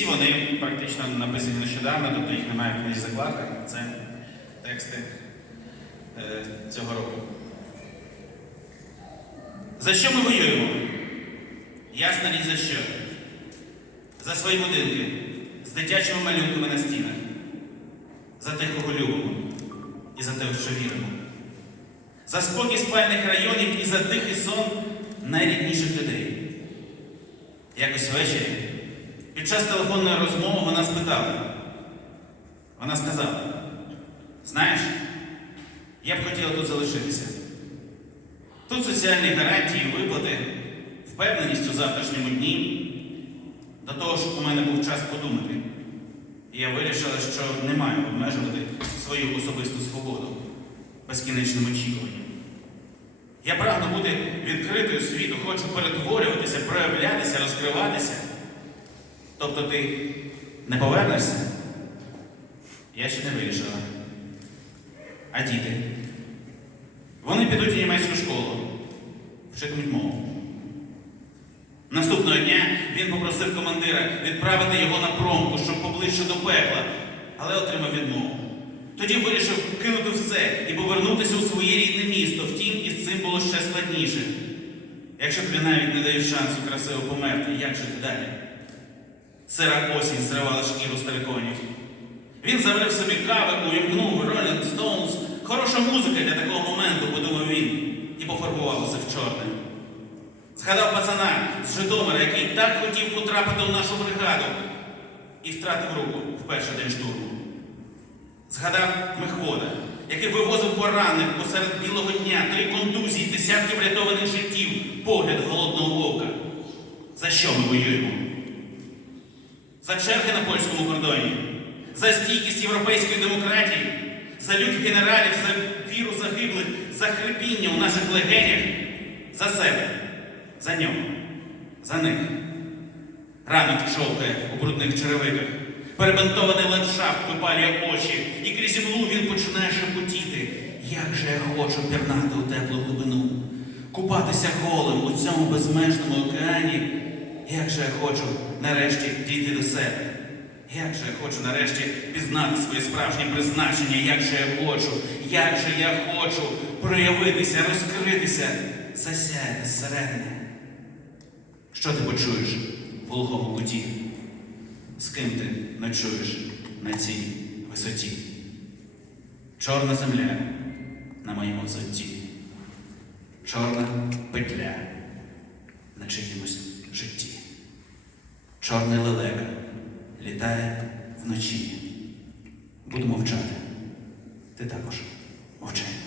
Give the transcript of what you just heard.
всі вони практично написані нещодавно, тобто їх немає в книзі закладка. Це тексти е, цього року. За що ми воюємо? Ясна річ за що? За свої будинки, з дитячими малюнками на стінах, за тих, кого любимо, і за те, що віримо. За спокій спальних районів і за тихий сон найрідніших людей. Якось ввечері, під час телефонної розмови вона спитала. Вона сказала: знаєш, я б хотіла тут залишитися. Тут соціальні гарантії, виплати, впевненість у завтрашньому дні. До того ж, у мене був час подумати. І я вирішила, що не маю обмежувати свою особисту свободу безкінечним очікуванням. Я прагну бути відкритою світу, хочу перетворюватися, проявлятися, розкриватися. Тобто ти не повернешся? Я ще не вирішила. А діти? Вони підуть у німецьку школу, вчитимуть мову. Наступного дня він попросив командира відправити його на промку, щоб поближче до пекла, але отримав відмову. Тоді вирішив кинути все і повернутися у своє рідне місто. Втім, із цим було ще складніше. Якщо тобі навіть не дають шансу красиво померти, як жити далі? Сира осінь зривала шкіру стариконів. Він заварив собі кави, увімкнув Rolling Stones. Хороша музика для такого моменту, подумав він, і пофарбував в чорне. Згадав пацана з Житомира, який так хотів потрапити у нашу бригаду і втратив руку в перший день штурму. Згадав Мехвода, який вивозив поранених посеред білого дня, три контузії, десятки врятованих життів, погляд голодного вовка. За що ми воюємо? Черги на польському кордоні, за стійкість європейської демократії, за лють генералів, за віру загиблих, за хрипіння у наших легенях, за себе, за нього, за них. Ранок човгає у брудних черевиках. Перебинтований ландшафт випалює очі, і крізь імлу він починає шепотіти. Як же я хочу пірнати у теплу глибину, купатися голим у цьому безмежному океані. Як же я хочу нарешті дійти до себе. Як же я хочу нарешті пізнати своє справжнє призначення, як же я хочу, як же я хочу проявитися, розкритися, засяяти зсередини. Що ти почуєш в глухому куті? З ким ти ночуєш на цій висоті? Чорна земля на моєму взутті, чорна петля на чиїмось житті. Чорний лелека літає вночі. Буду мовчати. Ти також мовчай.